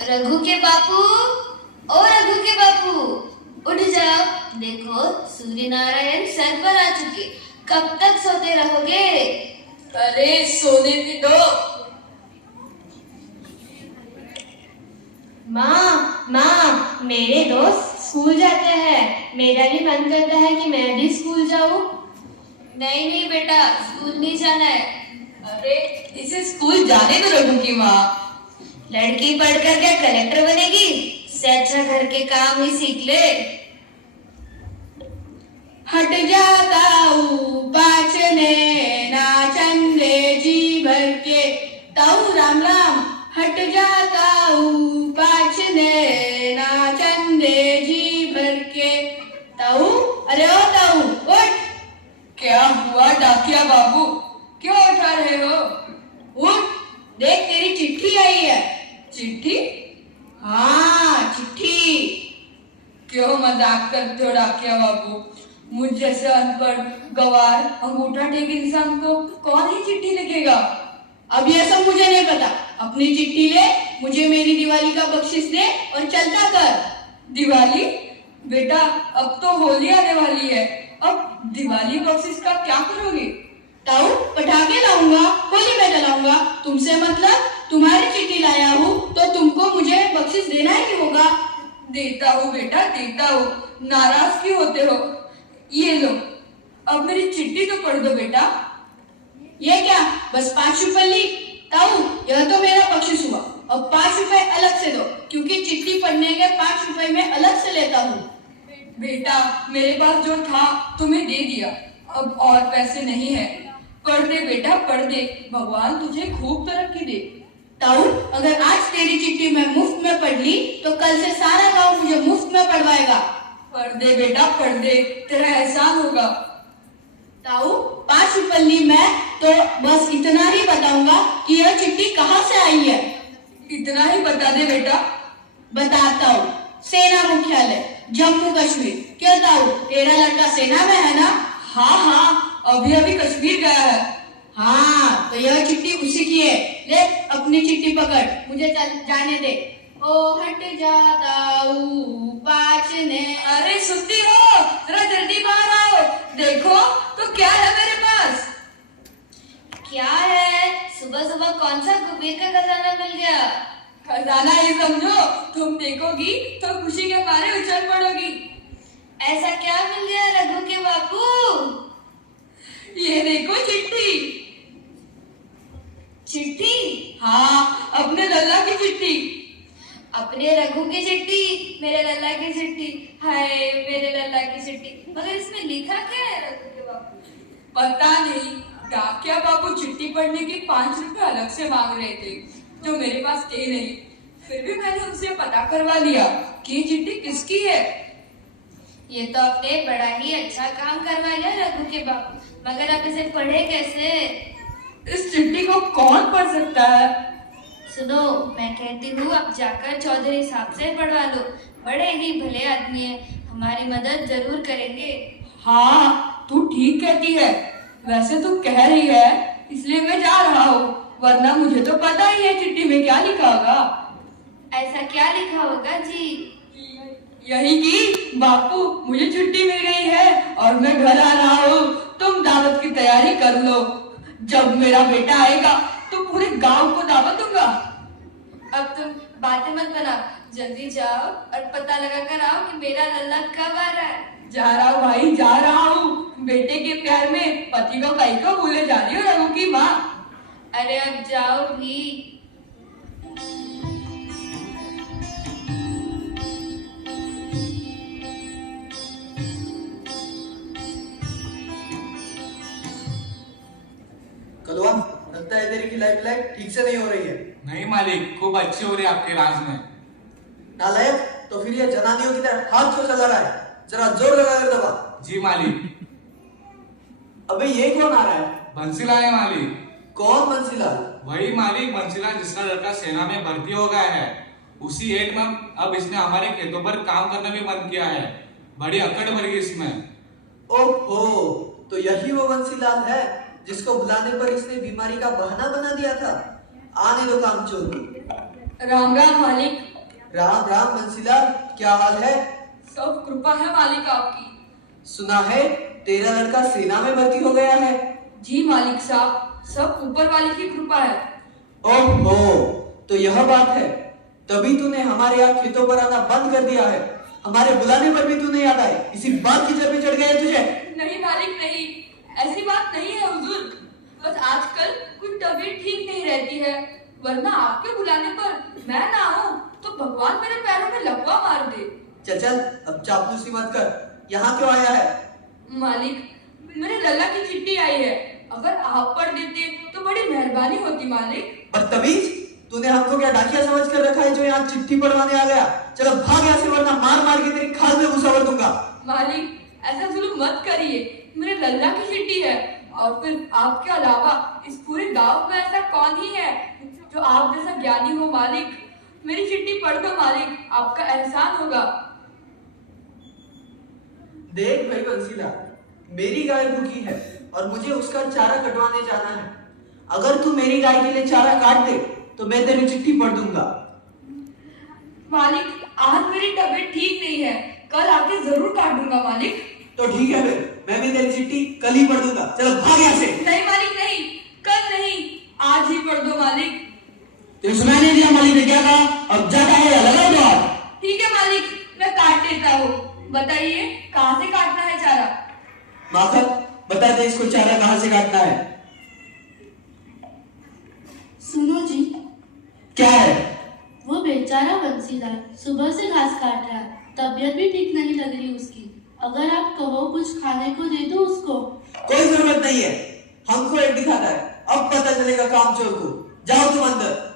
रघु के बापू, ओ रघु के बापू, उठ जाओ। देखो सूर्य नारायण सर पर आ चुके, कब तक सोते रहोगे? अरे सोने भी दो। माँ, मेरे दोस्त स्कूल जाते हैं। मेरा भी मन करता है कि मैं भी स्कूल जाऊँ। नहीं नहीं बेटा, स्कूल नहीं जाना है। अरे इसे स्कूल जाने दो रघु की माँ। लड़की पढ़कर क्या कलेक्टर बनेगी? इससे अच्छा घर के काम ही सीख ले। हट जाता हूँ पाछने नाचंदे जी भर के। ताऊ राम राम। हट जाता हूँ पाछने नाचंदे जी भर के। ताऊ, अरे ओ ताऊ उठ। क्या हुआ डाकिया बाबू, क्यों उठा रहे हो? उठ, देख तेरी चिट्ठी आई है। चिट्ठी? हाँ चिट्ठी। क्यों मजाक करते हो डाकिया बाबू? मुझ जैसे अनपढ़ गवार अंगूठा टेक इंसान को कौन ही चिट्ठी लिखेगा? अब ये सब मुझे नहीं पता। अपनी चिट्ठी ले, मुझे मेरी दिवाली का बख्शिश दे और चलता कर। दिवाली? बेटा अब तो होली आने वाली है, अब दिवाली बख्शिश का क्या करोगे? ताऊ, पटाखे लाऊंगा, होली में जलाऊंगा। तुमसे मतलब? तुम्हारी चिट्ठी लाया हूँ तो तुमको मुझे बख्शिश देना ही होगा। देता हूँ बेटा देता हूँ, नाराज क्यों होते हो? ये लो, अब मेरी चिट्ठी तो पढ़ दो बेटा। ये क्या, बस 5 रुपए ली? ताऊ, यह तो मेरा बख्शिश हुआ। अब 5 रुपए अलग से दो, क्योंकि चिट्ठी पढ़ने के 5 रुपए मैं अलग से लेता हूँ। बेटा मेरे पास जो था तुम्हें दे दिया, अब और पैसे नहीं है। पढ़ दे बेटा पढ़ दे, भगवान तुझे खूब तरक्की दे। ताऊ, अगर आज तेरी चिट्ठी मैं मुफ्त में पढ़ ली तो कल से सारा गांव मुझे मुफ्त में पढ़वाएगा। पढ़ दे बेटा पढ़ दे, तेरा एहसान होगा। ताऊ, 5 रुपए ली मैं तो बस इतना ही बताऊंगा कि यह चिट्ठी कहाँ से आई है। इतना ही बता दे बेटा। बताता हूँ, सेना मुख्यालय जम्मू कश्मीर। क्यों ताऊ, तेरा लड़का सेना में है ना? हाँ हाँ, अभी अभी कश्मीर गया है। हाँ, तो यह चिट्ठी उसी की है। ले अपनी चिट्ठी पकड़, मुझे चल जाने दे। ओ हट जाता हूँ पाछने। अरे सुनती हो, जरा जल्दी बाहर आओ, देखो तो क्या है मेरे पास। क्या है? सुबह सुबह कौन सा कुबेर का खजाना मिल गया? खजाना ही समझो, तुम देखोगी तो खुशी के मारे उछल पड़ोगी। ऐसा क्या मिल गया रघु के बापू? ये देखो चिट्ठी। चिट्ठी? हाँ, अपने लल्ला की चिट्ठी। अपने रघु की चिट्ठी, मेरे लल्ला की चिट्ठी। हाय मेरे लल्ला की चिट्ठी, मगर इसमें लिखा क्या है रघु के बापू? पता नहीं, डाकिया बाबू चिट्ठी पढ़ने के 5 रुपए अलग से मांग रहे थे, जो मेरे पास थे नहीं। फिर भी मैंने उनसे पता करवा लिया कि ये चिट्ठी किसकी है। ये तो आपने बड़ा ही अच्छा काम करवा लिया रघु के बापू, मगर आप इसे पढ़े कैसे? इस चिट्ठी को कौन पढ़ सकता है? सुनो, मैं कहती हूँ आप जाकर चौधरी साहब से पढ़वा लो। बड़े ही भले आदमी हैं, हमारी मदद जरूर करेंगे। हाँ, तू ठीक कहती है। वैसे तू कह रही है इसलिए मैं जा रहा हूँ, वरना मुझे तो पता ही है चिट्ठी में क्या लिखा होगा। ऐसा क्या लिखा होगा जी? यही कि बापू मुझे छुट्टी मिल गई है और मैं घर आ रहा हूँ, तुम दावत की तैयारी कर लो। जब मेरा बेटा आएगा तो पूरे गांव को दावत दूंगा। अब तुम बातें मत बनाओ, जल्दी जाओ और पता लगा कर आओ कि मेरा लल्ला कब आ रहा है। जा रहा हूँ भाई जा रहा हूँ, बेटे के प्यार में पति को कहीं को भूले जा रही हो रघु की माँ। अरे अब जाओ भी। कलवा, लगता है तेरी खिलाई पिलाई ठीक से नहीं हो रही है। नहीं मालिक, खूब अच्छी हो रही है आपके राज में। नालायक, तो फिर ये जनानियों की तरह हाथ क्यों चला रहा है? जरा जोर लगा कर दबा। जी मालिक। अबे ये कौन आ रहा है? बंसीला है मालिक। कौन बंसीलाल? वही मालिक, बंसीला जिसका लड़का सेना में भर्ती हो गया है। उसी एट में अब इसने हमारे खेतों पर काम करना भी बंद किया है। बड़ी अकड़ भर गई इसमें। ओहो, तो यही वो बंसीलाल है जिसको बुलाने पर इसने बीमारी का बहाना बना दिया था। आने दो कामचोर को। राम राम मालिक। राम राम बंसीलाल, क्या हाल है? सब कृपा है मालिक आपकी। सुना है तेरा लड़का सेना में भर्ती हो गया है। जी मालिक साहब, सब ऊपर वाले की कृपा है। ओहो, तो यह बात है। तभी तूने हमारे यहाँ खेतों पर आना बंद कर दिया है। हमारे बुलाने पर भी तू नहीं आता है। इसी बात की चर्बी चढ़ गया है तुझे? नहीं मालिक नहीं, ऐसी बात नहीं है हुजूर। बस आजकल कुछ तबीयत ठीक नहीं रहती है, वरना आपके बुलाने पर मैं ना आऊं तो भगवान मेरे पैरों में लकवा मार दे। चल चल, अब चापलूसी मत कर। यहाँ क्यों आया है? मालिक, मेरे लल्ला की चिट्ठी आई है, अगर आप पढ़ देते तो बड़ी मेहरबानी होती मालिक। बदतमीज, तूने हमको क्या डाकिया समझ कर रखा है जो यहाँ चिट्ठी पढ़वाने आ गया? चलो भाग यहाँ से, वरना मार मार के तेरी खाल में घुसा भर दूंगा। मालिक, ऐसा जुल्म मत करिए, मेरे लल्ला की चिट्ठी है। और फिर आपके अलावा इस पूरे गांव में ऐसा कौन ही है जो आप जैसा ज्ञानी हो मालिक। मेरी चिट्ठी पढ़ दो मालिक, आपका एहसान होगा। देख भाई बंसीलाल, मेरी गाय भूखी है और मुझे उसका चारा कटवाने जाना है। अगर तू मेरी गाय के लिए चारा काट दे तो मैं तेरी चिट्ठी पढ़ दूंगा। मालिक, आज मेरी तबीयत ठीक नहीं है, कल आके जरूर काट दूंगा मालिक। तो ठीक है फिर, मैं भी तेरी चिट्ठी कल ही पढ़ दूंगा। चलो भाग यहाँ से। नहीं मालिक नहीं, कल नहीं, आज ही पढ़ दो मालिक। तो सुनाई नहीं दिया मालिक ने क्या कहा? अब जाता है या लगाओ द्वार। ठीक है मालिक, मैं काट देता हूँ। बताइए कहाँ से काटना है चारा? माखन, बता दे इसको चारा कहाँ से काटना है। सुनो जी, क्या है? वो बेचारा बंसीलाल सुबह से घास काट रहा है, तबीयत भी ठीक नहीं लग रही उसकी। अगर आप कहो कुछ खाने को दे दो उसको। कोई जरूरत नहीं है, हमको एक दिखाता है, अब पता चलेगा काम चोर को। जाओ तुम अंदर।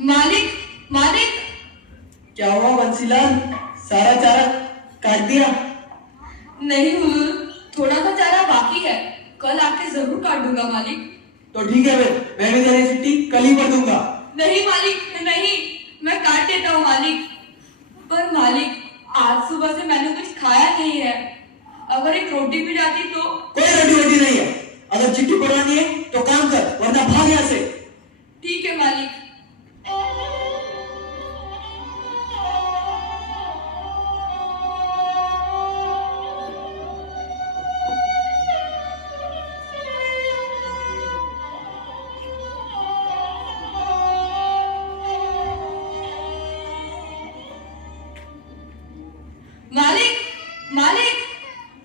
मालिक, मालिक। क्या हुआ बंसीलाल, सारा चारा काट दिया? नहीं हुजूर, थोड़ा सा चारा बाकी है, कल आके जरूर काट दूंगा मालिक। तो ठीक है फिर, मैं भी तेरी चिट्ठी कल ही पढ़ दूंगा। नहीं मालिक नहीं, मैं काट देता हूँ मालिक। पर मालिक, आज सुबह से मैंने कुछ खाया नहीं है, अगर एक रोटी भी जाती तो। कोई रोटी वोटी नहीं है। अगर चिट्ठी पढ़वानी है तो काम कर, वरना भाग यहाँ से। ठीक है मालिक। मालिक, मालिक।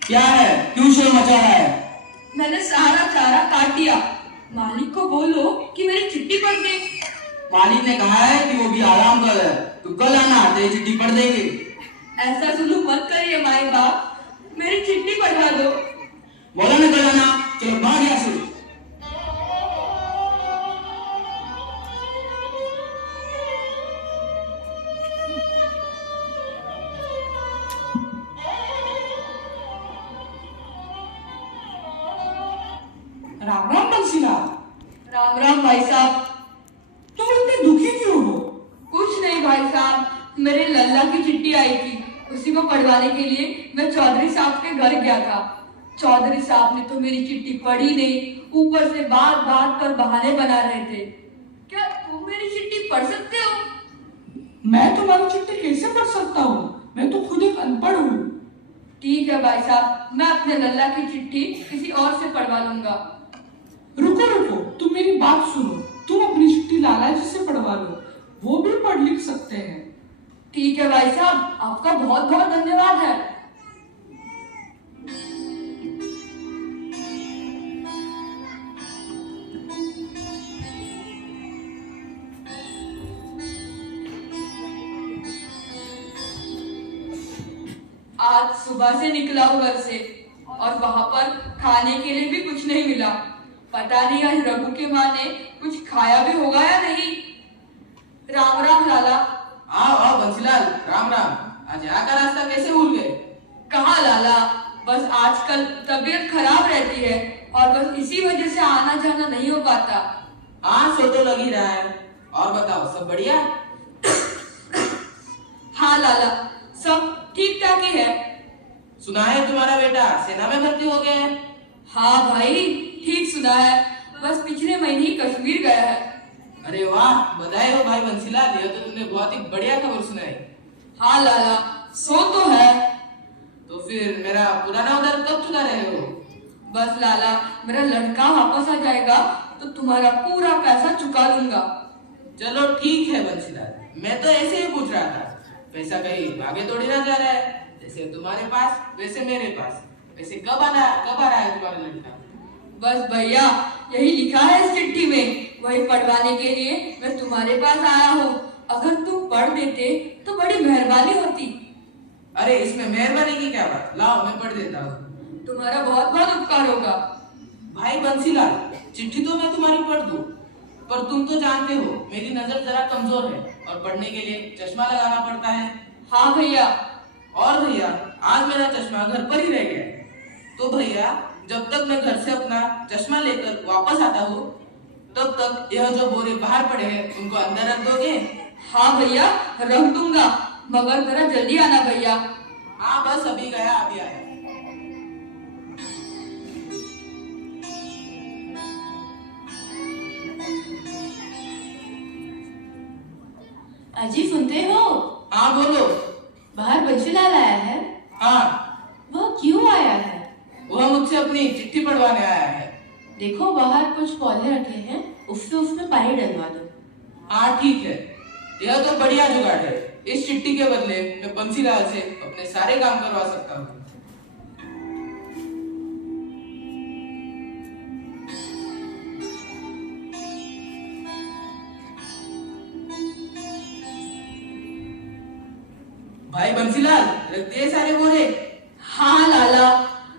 क्या है, क्यों शोर मचा रहा है? मैंने सारा चारा काट दिया, मालिक को बोलो कि मेरी चिट्ठी पढ़ दे। मालिक ने कहा है कि वो भी आराम कर है, तू कल आना, तेरी चिट्ठी पढ़ देंगे। ऐसा जुल्म मत करिए माई बाप, मेरी चिट्ठी पढ़वा दो। बोला ना कल आना, चलो भाग यहाँ से। राम राम बंसीलाल। राम राम भाई साहब। तुम इतने दुखी क्यों हो? कुछ नहीं भाई साहब, मेरे लल्ला की चिट्ठी आई थी, उसी को पढ़वाने के लिए मैं चौधरी साहब के घर गया था। चौधरी साहब ने तो मेरी चिट्ठी पढ़ी नहीं, ऊपर से बात बात पर बहाने बना रहे थे। क्या तुम मेरी चिट्ठी पढ़ सकते हो? मैं तुम्हारी चिट्ठी कैसे पढ़ सकता हूँ? मैं तो खुद एक अनपढ़ हूँ। ठीक है भाई साहब, मैं अपने लल्ला की चिट्ठी किसी और से पढ़वा लूंगा। रुको रुको, तुम मेरी बात सुनो। तुम अपनी चिट्ठी लाला जी से पढ़वा लो, वो भी पढ़ लिख सकते हैं। ठीक है भाई साहब, आपका बहुत बहुत धन्यवाद है। आज सुबह से निकला हूँ घर से और वहां पर खाने के लिए भी कुछ नहीं मिला। पता नहीं आज रघु की माँ ने कुछ खाया भी होगा या नहीं। राम राम लाला। आओ आओ बंसीलाल, राम राम। आज यहाँ का रास्ता कैसे भूल गए? कहाँ लाला, बस आजकल तबीयत खराब रहती है और बस इसी वजह से आना जाना नहीं हो पाता। हाँ, सो तो लग ही रहा है। और बताओ, सब बढ़िया? हाँ लाला, सब ठीक ठाक ही है। सुना है तुम्हारा बेटा सेना में भर्ती हो गया है? हाँ भाई, ठीक सुना है। बस पिछले महीने ही कश्मीर गया है। अरे वाह, बधाई हो भाई बंसीलाल, यह तो तुमने बहुत ही बढ़िया खबर सुनाई। हाँ लाला, सो तो है। तो फिर मेरा पुराना उधार कब चुका रहे हो? बस लाला, मेरा लड़का वापस आ जाएगा तो तुम्हारा पूरा पैसा चुका दूंगा। चलो ठीक है बंसीलाल, मैं तो ऐसे ही पूछ रहा था। पैसा कहीं आगे थोड़ी ना जा रहा है, जैसे तुम्हारे पास वैसे मेरे पास। वैसे कब आ रहा है तुम्हारा लड़का? बस भैया, यही लिखा है इस चिट्ठी में, वही पढ़वाने के लिए मैं तुम्हारे पास आया हूँ। अगर तुम पढ़ देते तो बड़ी मेहरबानी होती। अरे इसमें मेहरबानी की क्या बात, लाओ मैं पढ़ देता हूँ। तुम्हारा बहुत बहुत उपकार होगा। भाई बंसीलाल, चिट्ठी तो मैं तुम्हारी पढ़ दूं, पर तुम तो जानते हो मेरी नजर जरा कमजोर है और पढ़ने के लिए चश्मा लगाना पड़ता है। हाँ भैया। और भैया, आज मेरा चश्मा घर पर ही रह गया है। तो भैया, जब तक मैं घर से अपना चश्मा लेकर वापस आता हूँ, तब तक यह जो बोरे बाहर पड़े हैं उनको अंदर रख दोगे? हाँ भैया, रख दूंगा, मगर जरा जल्दी आना भैया। हाँ बस अभी गया, अभी आया। अजी सुनते हो? हाँ बोलो। बाहर बंसीलाल आया है। हाँ, वह क्यों आया है? वह मुझसे अपनी चिट्ठी पढ़वाने आया है। देखो बाहर कुछ पौधे रखे हैं, उसमें पानी डलवा दो। हाँ ठीक है, यह तो बढ़िया जुगाड़ है। इस चिट्ठी के बदले मैं बंसीलाल से अपने सारे काम करवा सकता हूँ। भाई बंसीलाल, रख दिए सारे बोरे? हाँ लाला,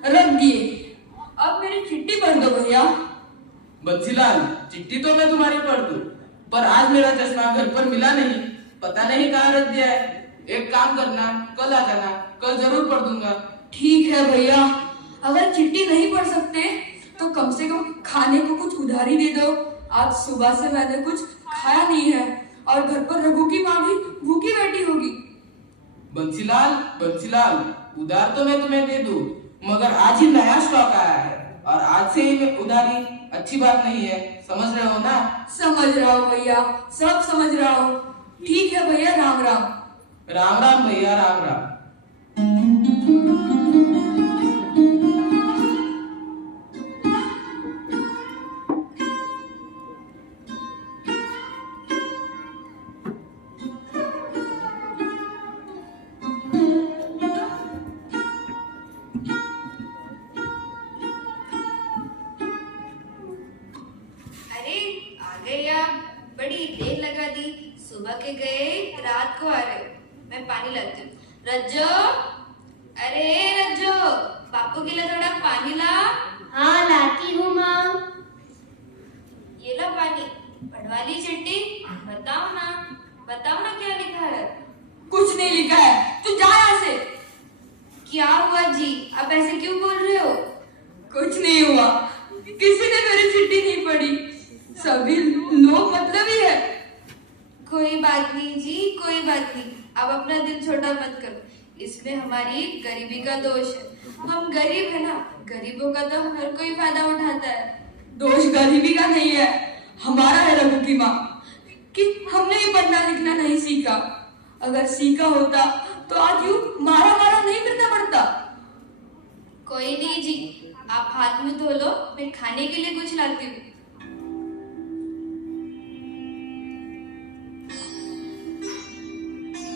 रख दिए। अब मेरी चिट्ठी पढ़ दो भैया। बंसीलाल, चिट्ठी तो मैं तुम्हारी पढ़ दूं, पर आज मेरा चश्मा घर पर मिला नहीं, पता नहीं कहाँ रख दिया है। एक काम करना, कल आ जाना, कल जरूर पढ़ दूंगा। ठीक है भैया, अगर चिट्ठी नहीं पढ़ सकते तो कम से कम खाने को कुछ उधारी दे दो। आज सुबह से मैंने कुछ खाया नहीं है और घर पर रघु की माँ भी भूखी बैठी होगी। बंसीलाल, बंसीलाल, उधार तो मैं तुम्हें दे दूं, मगर आज ही नया स्टॉक आया है और आज से ही मैं उधारी अच्छी बात नहीं है, समझ रहे हो ना? समझ रहा हूँ भैया, सब समझ रहा हूँ। ठीक है भैया, राम राम। राम राम भैया, राम राम। अरे आ गए आप, बड़ी देर लगा दी। सुबह के गए, रात को आ रहे। मैं पानी लाती हूँ। रज्जो, अरे रज्जो, बापू के लिए थोड़ा पानी ला। हाँ लाती हूँ माँ। ये लो पानी। पढ़वा ली चिट्ठी? बताओ ना क्या लिखा है। कुछ नहीं लिखा है, तू जा यहाँ से। क्या हुआ जी, आप ऐसे क्यों बोल रहे हो? कुछ नहीं हुआ, किसी ने मेरी चिट्ठी नहीं पढ़ी। सभी लोग मतलब ही है। कोई बात नहीं जी, कोई बात नहीं। आप अपना दिल छोटा मत करो, इसमें हमारी गरीबी का दोष है। हम गरीब है ना, गरीबों का तो हर कोई फायदा उठाता है। दोष गरीबी का नहीं है, हमारा है रघु की माँ, कि हमने ये पढ़ना लिखना नहीं सीखा। अगर सीखा होता तो आज यूं मारा मारा नहीं करना पड़ता। कोई नहीं जी, आप हाथ मुंह धो लो, मैं खाने के लिए कुछ लाती हूँ।